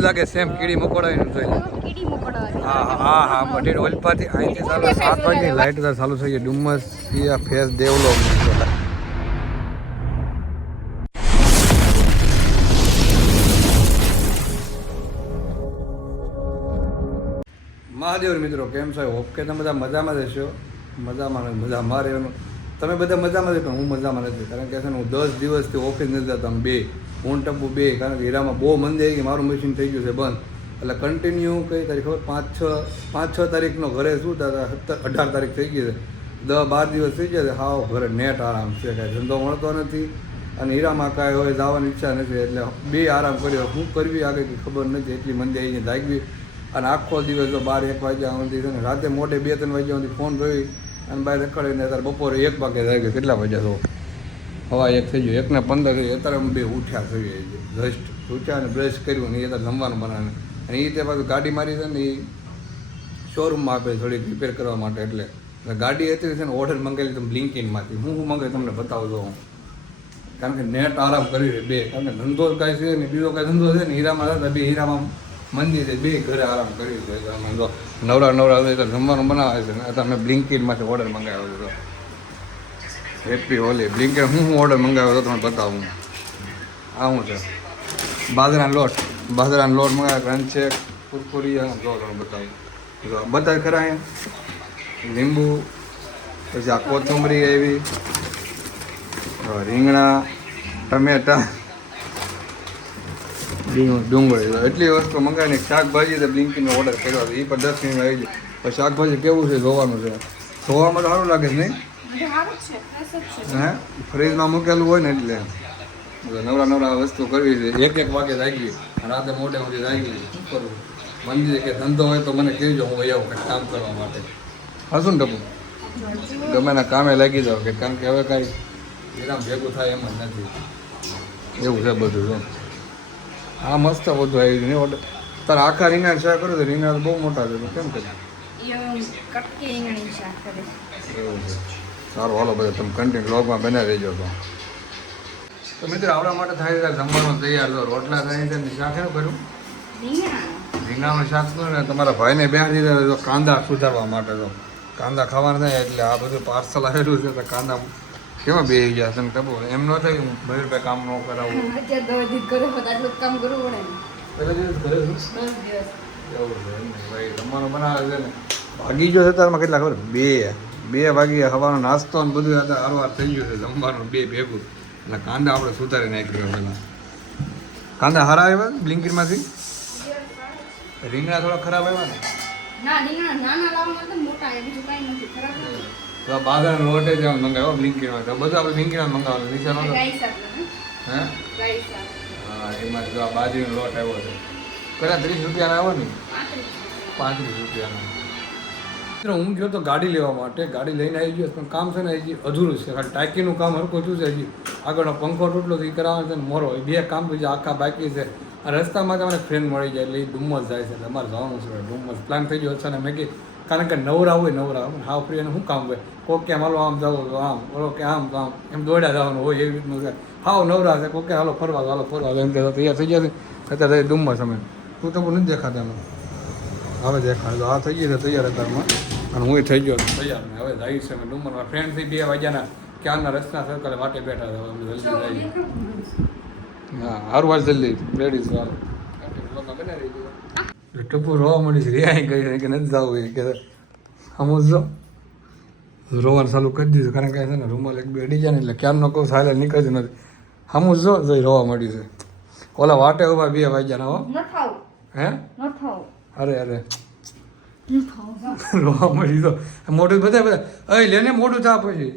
લાગે સેમ કીડી મકોડા કીડી મકોડા હા બધી ઓલપાથી અહીંથી ચાલુ 7 વાગે લાઈટ ચાલુ થઈ ગઈ ડુમ્મસ ફેસ ડેવલપમેન્ટ મહાદેવ મિત્રો કેમ છો હોપ કે તમે બધા મજામાં રહેશો મજામાં રહેવાનું તમે બધા મજામાં રહેશો પણ હું મજામાં નથી કારણ કે છે ને હું 10 દિવસથી ઓફિસ નથી જતો આમ બે હું ટપુ બે કારણ કે હીરામાં બહુ મંદી આવી ગઈ મારું મશીન થઈ ગયું છે બંધ એટલે કન્ટિન્યુ કઈ તારીખ ખબર 5-6 તારીખનો ઘરે શું થતા 18 તારીખ થઈ ગઈ છે 10-12 દિવસ થઈ ગયા છે હાવ ઘરે નેટ આરામ છે કાંઈ ધંધો મળતો નથી અને હીરામાં કાંઈ હોય જવાની ઈચ્છા નથી એટલે બે આરામ કર્યો શું કરવી આગળ ખબર નથી એટલી મંદી આવી ગઈ લાગી અને આખો દિવસ તો 12-1 વાગ્યા સુધી છે ને રાતે મોટે 2-3 વાગ્યા સુધી ફોન જોઈ અને બહાર રખડીને અત્યારે બપોરે 1 વાગે થઈ ગયો કેટલા વાગ્યા તો હવા 1 થઈ ગયો 1:15 થઈ અત્યારે અમે બે ઉઠ્યા થઈ જસ્ટ ઉઠ્યા અને બ્રશ કર્યું ને એ અત્યારે જમવાનું બનાવે અને એ તે પાછું ગાડી મારી છે ને એ શોરૂમમાં આપે થોડીક રિપેર કરવા માટે એટલે ગાડી હતી છે ને ઓર્ડર મંગાવેલી તમે બ્લિંકિનમાંથી હું મંગાવી તમને બતાવજો હું કારણ કે નેટ આરામ કરી બે કારણ કે ધંધો કાંઈ છે ને બીજો કાંઈ ધંધો છે ને હીરામાં હતા બે હીરામાં મંદિર છે બે ઘરે આરામ કર્યું છે નવરા હવે તો જમવાનું બનાવે છે ને અત્યારે મેં બ્લિંકિનમાંથી ઓર્ડર મંગાવ્યો હતો હેપી હોલી બ્લિંકિન હું ઓર્ડર મંગાવ્યો હતો તમે બતાવું આ શું છે બાજરાનો લોટ મંગાવ્યો ક્રંચ છે કુરકુરી જો તમે બતાવું બધા ખરા અહીંયા લીંબુ પછી આ કોથમરી આવી રીંગણા ટમેટા ડુંગળી એટલી વસ્તુ મંગાવીને શાકભાજી તો બ્લિંકીનો ઓર્ડર કર્યો હતો એ પણ 10 મિનિટ આવી જાય પણ શાકભાજી કેવું છે જોવાનું છે જોવામાં તો સારું લાગે છે નહીં હે ફ્રીજમાં મૂકેલું હોય ને એટલે નવરા વસ્તુ કરવી છે 1 વાગે લાગી રાતે મોટે મોટી લાગી શું કરવું મંદિર કે ધંધો હોય તો મને કહેજો હું આવું કંઈક કામ કરવા માટે હશું ને ટપુ ગમે એના કામે લાગી જાવ કે કારણ કે હવે કાંઈ વિરામ ભેગું થાય એમ જ નથી એવું છે બધું જો હા મસ્ત બધું આવી ગયું ઓર્ડર તારે આખા રીંગણા શાક કરો તો રીંગણા બહુ મોટા છે કેમ કરે એવું છે સારું હાલો બધા તમે કન્ટિન્યુ વ્લોગમાં બનાવી રહેજો તો મિત્રો આવડા માટે થાય જમવાનું તૈયાર તો રોટલા થાય છે શાક એનું કર્યું રીંગણાનું શાક કરું ને તમારા ભાઈને બેસી દીધા તો કાંદા સુધારવા માટે તો કાંદા ખાવાના થાય એટલે આ બધું પાર્સલ આવેલું છે તો કાંદા કેમાં બે ગયા તમે ટપુ એમ ન થાય હું મયુરભાઈ કામ ન કરાવું એવું છે ભાઈ જમવાનું બનાવે છે ને ભાગી ગયો છે તારમાં કેટલા ખબર 2 વાગ્યે હવાનો નાસ્તો ને બધું હારવાર થઈ ગયું છે જમવાનું બે ભેગું એટલે કાંદા આપણે સુધારી નાખ્યો પેલા કાંદા હારા આવ્યા બ્લિંકિટમાંથી રીંગણા થોડા ખરાબ આવ્યા તો બાજરાનો લોટ જ મંગાવ્યો બ્લિંકિટમાં તો બધું આપણે બ્લિંકિટમાં મંગાવવાનું નિશાનો હે હા એમાં જો બાજરીનો લોટ આવ્યો છે કદાચ 30 રૂપિયાનો આવ્યો ને 35 રૂપિયાનો મિત્રો હું ગયો તો ગાડી લેવા માટે ગાડી લઈને આવી ગયો પણ કામ છે ને હજી અધૂરું છે ખાલી ટાંકીનું કામ હરખું થયું છે હજી આગળનો પંખો તૂટલો તો એ કરાવવાનો છે ને મોરો બે કામ તો આખા બાકી છે આ રસ્તામાં તમને ફ્રેન્ડ મળી જાય એટલે એ ડુમ્મસ જાય છે એટલે અમારે જવાનું છે ડુમ્મસ પ્લાન થઈ ગયો છે ને મેં કીધું કારણ કે નવરા હાવ ફ્રી અને શું કામ હોય કોક કે હાલો આમ જવું તો આમ ઓલો કે આમ તો આમ એમ દોડ્યા જવાનું હોય એવી રીતનું છે હાવ નવરા છે કોકે હાલો ફરવા એમ કે તૈયાર થઈ ગયા છે અત્યારે ડુમ્મસ અમે તું તો નથી દેખાતા એમાં હવે દેખાય તો આ થઈ ગઈ છે તૈયાર અત્યારમાં અને હું થઈ ગયો તૈયાર ને હવે જાય છે અમે ડુમ્મરમાં ફ્રેન્ડથી 2 વાગ્યાના ક્યારના રસ્તા સર્કલે વાટે બેઠા હતા અમે જલ્દી જઈએ હા સારું વાત જલ્દી રેડી છે હાલો ટપુ રોવા મળી છે રિયાઈ ગઈ કે નથી જવું એ કે સમજો રોવાનું ચાલુ કરી દીધું કારણ કે છે ને રૂમાલ એક બે અડી જાય ને એટલે ક્યારનો કહું સાયલે નીકળતી નથી સમજો જઈ રોવા મળી છે ઓલા વાટે ઉભા 2 વાગ્યાના હો હે અરે રોવા મળી તો મોઢું બધા અય લેને મોઢું થા પછી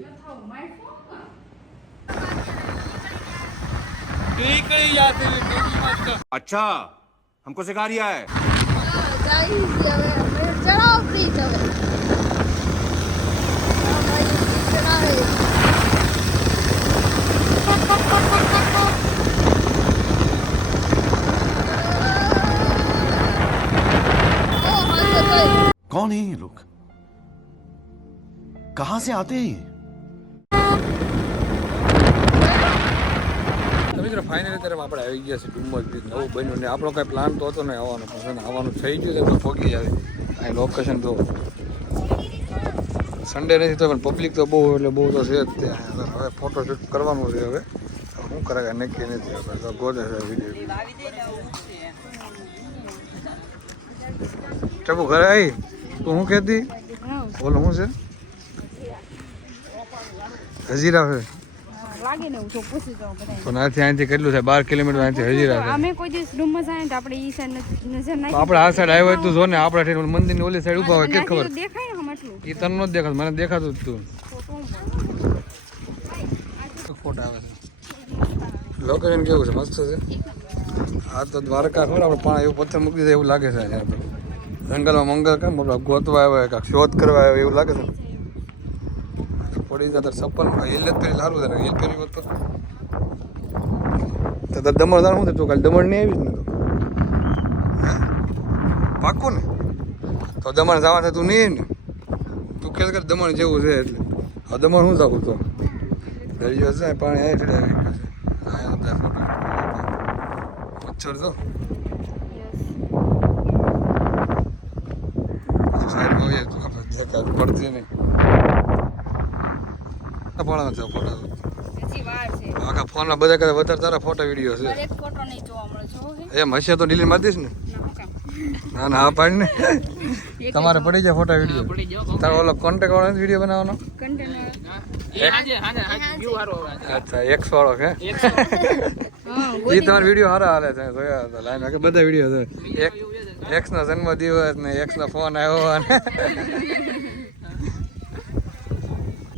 अच्छा हमको सिखा रिया है कौन है ये लोग कहां से आते हैं મિત્રો ફાઇનલી તરફ આપણે આવી ગયા છે ડુમ્મસ બીચ નવું બન્યું ને આપણો કાંઈ પ્લાન તો હતો ને આવવાનો પણ આવવાનું થઈ ગયું છે તો પહોંચી જાય અહીં લોકેશન તો સન્ડે નથી તો પણ પબ્લિક તો બહુ એટલે બહુ તો છે જ ત્યાં હવે ફોટોશૂટ કરવાનું છે હવે શું કરે નક્કી નથી આપણે તો ગોતે છે વિડીયો ટપુ ઘરે આવી તું શું કહેતી બોલો શું છે હજીરા છે લાગે ને હું તો પૂછી જાઉં બધા તો નાથી અહીંથી કેટલું થાય 12 કિલોમીટર અહીંથી હજીરા છે અમે કોઈ દિવસ ડુમ્મસ આવે તો આપણે ઈ સાઈડ નજર નાખી આપણે આ સાઈડ આવ્યો તું જો ને આપણા ઠેઠ મંદિરની ઓલી સાઈડ ઊભા હોય કે ખબર દેખાય ને આટલું એ તને નથી દેખાતું મને દેખાતું જ તું ફોટા આવે છે લોકેશન કેવું છે મસ્ત છે આ તો દ્વારકા ખબર આપણે પાણી એવું પથ્થર મૂકી દે એવું લાગે છે અહીંયા તો જંગલમાં મંગલ કેમ આપણે ગોતવા આવ્યા કાંઈક શોધ કરવા આવ્યા એવું લાગે છે પડી જતા સપન હિલ જ પેલી સારું છે હિલ પેલી વખત તો દમણ તાર શું તું કાલે દમણ નહીં આવી જ ને તો પાક્કું ને તો દમણ જવા તું નહીં ને તું કે દમણ જેવું છે એટલે હા દમણ શું જવું તો દરિયો છે પાણી અહીં ચડે આવી ગયું છે અહીંયા બધા ફોટો મચ્છર તો સાઈડમાં આવીએ તો આપણે દેખાતું પડતી નહીં ફોટા હજી વાર છે આખા ફોનમાં બધા કરતા વધારે તારા ફોટા વિડીયો છે એક ફોટો નહીં જોવા મળે જો એમ હશે તો ડિલીટ મારી દઈશ ને ના ના હા પાડ ને તમારે પડી જાય ફોટા વિડીયો તારો ઓલો કોન્ટેક્ટ વાળો વિડીયો બનાવવાનો અચ્છા 100 વાળો કે એ તમારો વિડીયો સારા હાલે છે જોયા હતા લાઈન કે બધા વિડીયો છે એક્સ નો જન્મદિવસ ને એક્સ નો ફોન આવ્યો અને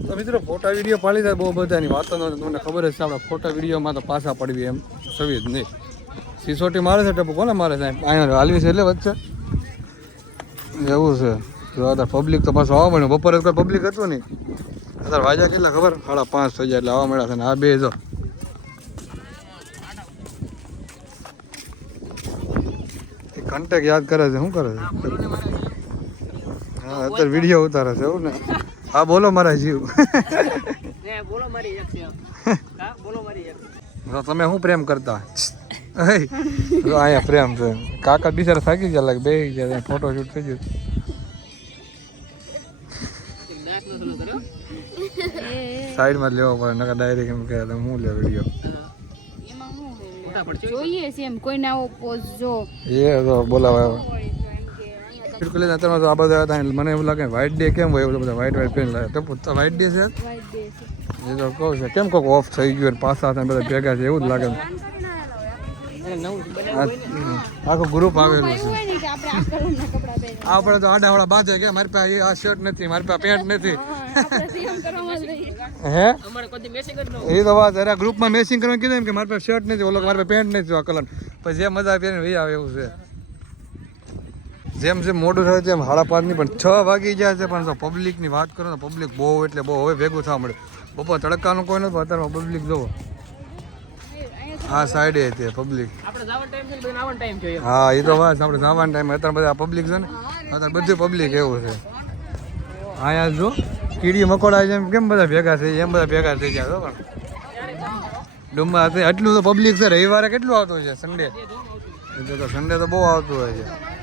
તો મિત્રો ફોટા વિડીયો પાડી જાય બહુ બધાની વાતો તમને ખબર જ છે આપણે ફોટા વિડીયોમાં તો પાછા પડવી એમ સવી જ નહીં સિસોટી મારે છે ટપુ કોને મારે સાહેબ અહીંયા હાલવી છે એટલે વચ્ચે એવું છે જો અત્યારે પબ્લિક તો પાછું આવવા મળ્યું બપોરે કોઈ પબ્લિક હતું નહીં અત્યારે વાગ્યા કેટલા ખબર 5:30 થઈ જાય એટલે આવવા મળ્યા છે ને આ બે જો કન્ટેક્ટ યાદ કરે છે શું કરે છે હા અત્યારે વિડીયો ઉતારે છે એવું ને હા બોલો મારા જીવ તમે શું પ્રેમ કરતા અહીંયા પ્રેમ છે કાકા બિચારા થાકી ગયા લાગે બે ગયા ફોટો શૂટ થઈ ગયું સાઈડમાં જ લેવો પડે નકર ડાયરેક્ટ એમ કે હું લે વિડીયો જોઈએ છે એમ કોઈ ના પોઝ જો એ તો બોલાવા બિલકુલ અત્યારમાં તો આ બધા હતા મને એવું લાગે વ્હાઇટ ડે કેમ હોય એવું બધા વ્હાઇટ પહેરી લાગે તો વ્હાઇટ ડે છે વાઈટ ડે છે એ તો કહું છે કેમ કોઈક ઓફ થઈ ગયું પાછા હતા બધા ભેગા છે એવું જ લાગે આખું ગ્રુપ આવેલું છે હોય ને કે આપણે આ કલરના કપડા પહેરીએ આપણે તો આડાવાળા બાંધે કે મારી પાસે આ શર્ટ નથી મારી પાસે પેન્ટ નથી આપણે સીએમ કરવામાં જ રહીએ હે એ તો વાત અરે ગ્રુપમાં મેચિંગ કરવા કીધું એમ કે મારી પાસે શર્ટ નથી ઓલો મારી પાસે પેન્ટ નથી આ કલર પછી જે મજા પહેરીને વહી આવે એવું છે જેમ જેમ મોડું થાય તેમ 5:30 ની પણ 6 વાગી જાય છે પણ પબ્લિકની વાત કરો તો પબ્લિક બહુ એટલે બહુ હવે ભેગું થવા મળે બપોર તડકાનું કોઈ નથી અત્યારમાં પબ્લિક જોવો આ સાઈડે છે પબ્લિક હા એ તો વાત આપણે જવાનો ટાઈમ અત્યારે બધા પબ્લિક છે ને અત્યારે બધું પબ્લિક એવું છે અહીંયા જો કીડી મકોડા જેમ કેમ બધા ભેગા થઈ એમ બધા ભેગા થઈ જાય પણ ડુમ્મા આટલું તો પબ્લિક છે રવિવારે કેટલું આવતું છે સન્ડે સન્ડે તો બહુ આવતું હોય છે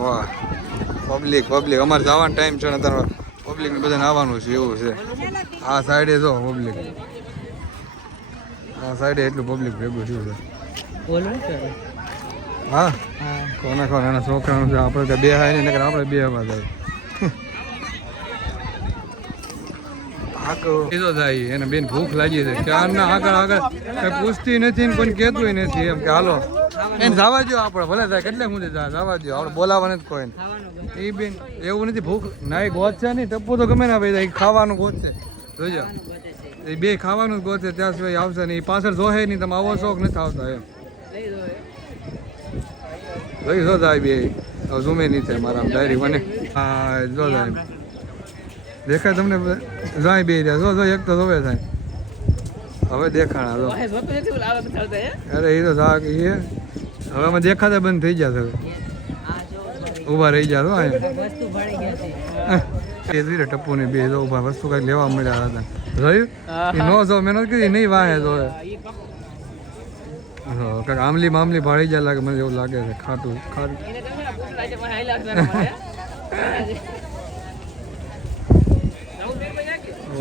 વાહ પબ્લિક અમારે જવાનો ટાઈમ છે ને અત્યારે પબ્લિક ને બધાને આવવાનું છે એવું છે આ સાઈડે જો પબ્લિક આ સાઈડે એટલું પબ્લિક ભેગું થયું છે હા કોને એના છોકરાનું છે આપણે ત્યાં બે હાય ને આપણે બે માં જાય કીધો થાય એને બેન ભૂખ લાગી છે ક્યારના આગળ કઈ પૂછતી નથી ને કોઈ કહેતું નથી એમ કે હાલો એને જવા દો આપણે ભલે થાય કેટલે હું જવા દો આપણે બોલાવવા નથી કોઈ એ બેન એવું નથી ભૂખ ના એ ગોત છે નહીં ટપ્પુ તો ગમે ના ભાઈ ખાવાનું ગોત છે જોજો એ બે ખાવાનું જ ગોત છે ત્યાં સિવાય આવશે નહીં એ પાછળ જોહે નહીં તમે આવો શોખ નથી આવતા એમ જોઈ જો થાય બે ઝૂમે નહીં થાય મારા ડાયરી મને હા જો થાય દેખાય તમને જાય બે રહ્યા જો એક તો જોવે થાય હવે દેખાણા જો અરે એ તો જા એ હવે અમે દેખાતા બંધ થઈ ગયા હવે ઊભા રહી ગયા તો એ જોઈ ટપ્પુ ને બે જો ઉભા વસ્તુ કઈ લેવા મળ્યા હતા જોયું એ નો જો મેં નથી કીધી નહીં વાહે જો કાંઈક આમલી મામલી ભાળી જાય લાગે મને એવું લાગે છે ખાટું ખાટું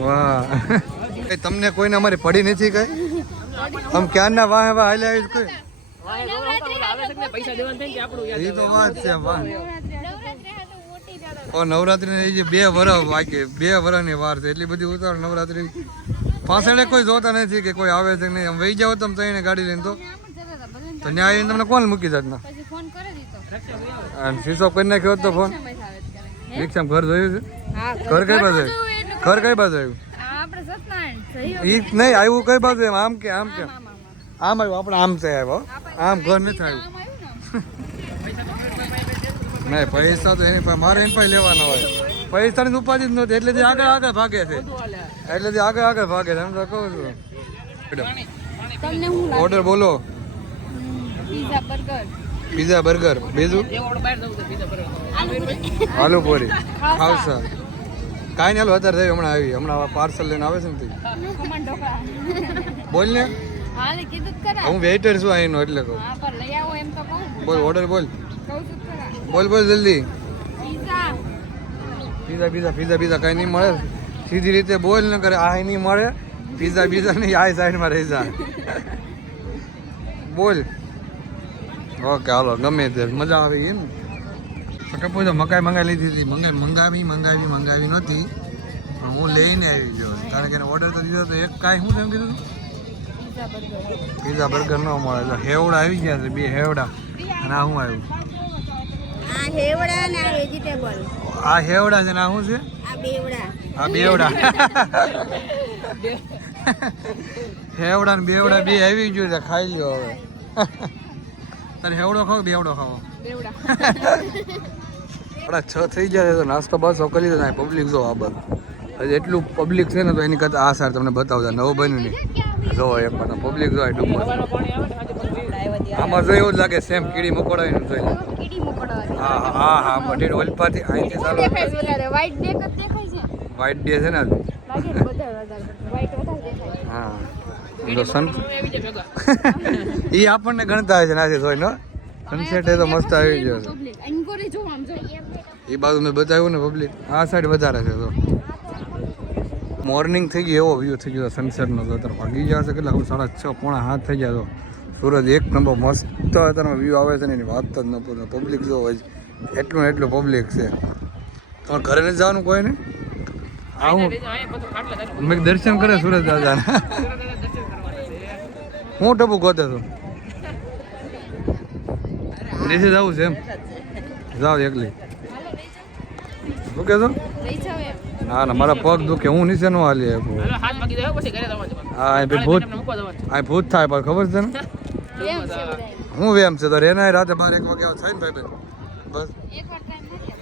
વાહ તમને કોઈને અમારી પડી નથી કઈ આમ ક્યારના વાહે વાહ હાલ્યા આવી કોઈ એ તો વાત છે વાહ ઓ નવરાત્રી ને જે 2 વર્ષ બાકી 2 વર્ષની વાર છે એટલી બધી ઉતાવળ નવરાત્રી પાછળ કોઈ જોતા નથી કે કોઈ આવે છે નહીં આમ વહી જાવ તમે તઈને ગાડી લઈને તો ન્યાય આવીને તમને કોણ મૂકી જાત ના પછી ફોન કરી દીધો અને સ્વિચ ઓફ કરી નાખ્યો હોત તો ફોન રિક્ષામાં ઘર જોયું છે હા ઘર કઈ બાજુ આવ્યું ઘર કઈ બાજુ આવ્યું આપણે સત્યનારાયણ સહી ઈ નહીં આવ્યું કઈ બાજુ એમ આમ કે આમ આવ્યું આપણે આમ છે આવ્યો આમ ઘર નથી આવ્યું નહીં પૈસા તો એની પાસે મારે એની પાસે લેવાના હોય પૈસાની ઉપાધિ જ નહોતી એટલે આગળ ભાગે છે એટલે આગળ ભાગે છે એમ તો કહું છું તમને હું ઓર્ડર બોલો પીઝા બર્ગર પીઝા બર્ગર બીજું આલુ પૂરી ખાવસા કાંઈ નહીં હાલો અત્યારે થયું હમણાં પાર્સલ લઈને આવે છે ને તું ખમણ ઢોકળા બોલ ને હાલે કીધું જ ખરા હું વેઇટર છું અહીંનો એટલે કહું હા પર લઈ આવો એમ તો કહું બોલ ઓર્ડર બોલ કહું છું જ ખરા બોલ જલ્દી પીઝા પીઝા કાંઈ નહીં મળે સીધી રીતે બોલ ને કરે આ નહીં મળે પીઝા નહીં આ સાઈડમાં રહી જા બોલ ઓકે હાલો ગમે તે મજા આવી ગઈ ને ટપુ તો મકાઈ મંગાવી લીધી હતી મંગાવી નહોતી પણ હું લઈને આવી ગયો કારણ કે એને ઓર્ડર તો દીધો તો એક કાંઈ શું એમ કીધું પીઝા બર્ગર ન મળે તો હેવડા આવી ગયા છે 2 હેવડા અને આ શું આવ્યું આ હેવડા ને આ વેજીટેબલ આ હેવડા છે ને આ શું છે આ બેવડા આ બેવડા હેવડા ને બેવડા 2 આવી ગયું છે ખાઈ લ્યો હવે તારે હેવડો ખાવ બેવડો ખાવો બેવડા આપણા 6 થઈ જાય તો નાસ્તો બાસ્તો કરી લીધો ને પબ્લિક જો આ બધું હજી એટલું પબ્લિક છે ને તો એની કરતાં આ સાર તમને બતાવતા નવું બન્યું નહીં જો એક પણ પબ્લિક જો ડુમ્મસ આમાં જો એવું જ લાગે સેમ કીડી મકોડાવીને જોઈ લે કીડી મકોડા હા બટેડ ઓલપાથી અહીંથી ચાલુ દેખાય છે વધારે વ્હાઈટ ડેક જ દેખાય છે વ્હાઈટ ડે છે ને લાગે ને વધારે વ્હાઈટ વધારે દેખાય હા તો સંત એ આપણને ગણતા હોય છે નાથી જોઈ નો સનસેટ એ તો મસ્ત આવી ગયો છે પબ્લિક એન્કોરી જો આમ જોઈએ એ બાજુ મેં બતાવ્યું ને પબ્લિક આ સાઈડ વધારે છે તો મોર્નિંગ થઈ ગઈ એવો વ્યૂ થઈ ગયો સનસેટનો તો અત્યારે ભાગી ગયા છે કેટલા 6:30 પોણા 7 થઈ ગયા તો સૂરજ એક નંબર મસ્ત અત્યારે વ્યૂ આવે છે ને એની વાત જ ન પૂછો પબ્લિક જો હોય એટલું પબ્લિક છે તમારે ઘરે નથી જવાનું કોઈ ને આવું મેં દર્શન કરે સુરજ દાદાને હું ટપુ ગોતે છું નીચે જવું છે એમ જાઓ એકલી શું કહેશો લઈ જાવ એમ ના મારા પગ દુખે હું નીચે નો હાલી હા ભૂત થાય પણ ખબર છે ને એમ છે બધાય હું વેમ છે તો રેના રાતે 12-1 વાગે આવ થાય ને ભાઈ બસ એકવાર ટ્રાય મારી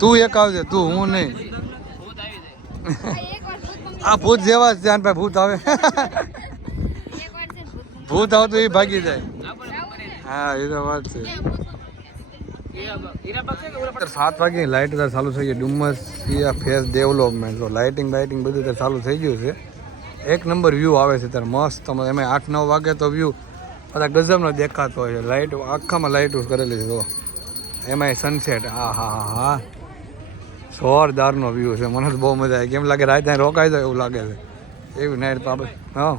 તું એક આવજે તું હું નહીં એકવાર આ ભૂત જેવા જ ધ્યાન ભાઈ ભૂત આવે એકવાર છે ભૂત આવતું એ ભાગી જાય હા એ તો વાત છે 7 વાગે લાઇટ ચાલુ થઈ ગઈ ડુમ્મસ ફેસ ડેવલપમેન્ટ તો લાઇટિંગ બધું તો ચાલુ થઈ ગયું છે એક નંબર વ્યૂ આવે છે ત્યારે મસ્ત એમાં 8-9 વાગે તો વ્યૂ બધા ગજબનો દેખાતો હોય છે લાઇટ આખામાં લાઇટો કરેલી છે તો એમાંય સનસેટ હા જોરદારનો વ્યૂ છે મને તો બહુ મજા આવી કેમ લાગે રાત રોકાઈ જાય એવું લાગે છે એવી નાઇટ તો આપણે હા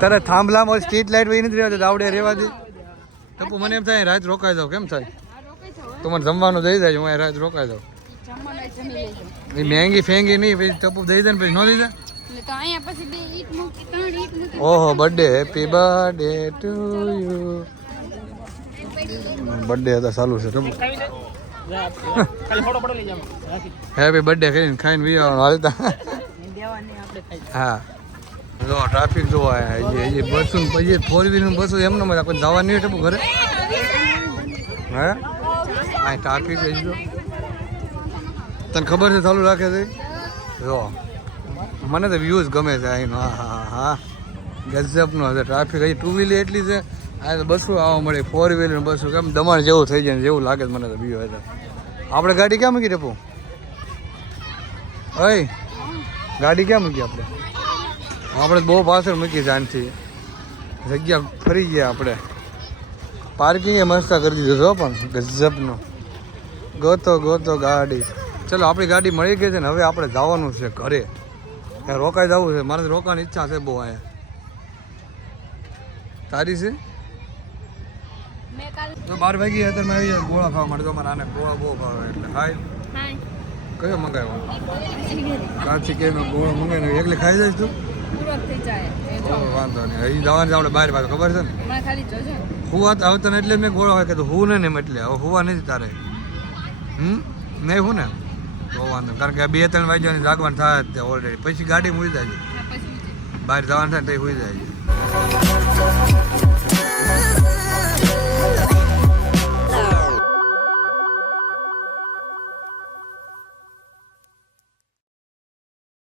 તારે થાંભલામાં સ્ટ્રીટ લાઇટ વહી નથી રહેતી આવડે રહેવા દે ટપુ મને એમ થાય રાત રોકાઈ જાવ કેમ થાય તો મને જમવાનું દઈ જાય હું રાત રોકાઈ જાઉં જમવાનું જમી લેજો એ મહેંગી ફેંગી નહીં પછી ટપુ દઈ દે ને પછી ન દઈ દે એટલે તો અહીંયા પછી 2 ઈટ મૂકી 3 ઈટ મૂકી ઓહો birthday happy birthday to you birthday હતા ચાલુ છે ટપુ હેપી બર્થડે કરીને ખાઈને વી હાલતા હા જો ટ્રાફિક જોવા હજી બસો પછી 4-wheeler બસો એમને મજા કોઈ જવા નહીં ટપુ ઘરે હે આ ટ્રાફિક હજી તો તને ખબર છે ચાલુ રાખે છે જો મને તો વ્યૂઝ ગમે છે અહીંનો હા ગજબનો છે ટ્રાફિક હજી 2-wheeler એટલી છે આ તો બસો આવવા મળે 4-wheeler બસો કેમ દમણ જેવું થઈ જાય જેવું લાગે છે મને તો વ્યૂ હતા આપણે ગાડી ક્યાં મૂકી ટપુ? ઓય ગાડી ક્યાં મૂકી આપણે? આપણે બહુ પાછળ મૂકી જાનથી જગ્યા ફરી ગયા આપણે. પાર્કિંગ એ મસ્ત કરી દીધું છો પણ ગજબનું. ગોતો ગાડી. ચલો આપણી ગાડી મળી ગઈ છે ને હવે આપણે જવાનું છે ઘરે. રોકાઈ જવું છે. મારે રોકાવાની ઈચ્છા છે બહુ અહીંયા. તારી છે? મેં કાલ તો 12 વાગી અત્યારે મેં આવી ગોળા ખાવા માટે. તો મારા આને ગોળા બહુ ભાવે એટલે હાય. હાય કયો મંગાવ્યો? કાચી કેનો ગોળો મંગાવીને એકલી ખાઈ જઈશ તું? પૂરો થઈ જાય વાંધો નહીં. હજી જવાનું છે આપણે બહાર પાછું ખબર છે ને? હમણાં ખાલી જોજો હુવા આવતા ને એટલે મેં ગોળો હોય કીધું હું ને એટલે હવે હુવા નથી તારે. નહીં હું ને તો વાંધો કારણ કે 2-3 વાગ્યાની જાગવાનું થાય જ ઓલરેડી. પછી ગાડી મૂકી જાય છે. પછી બહાર જવાનું થાય તો હુઈ જાય છે.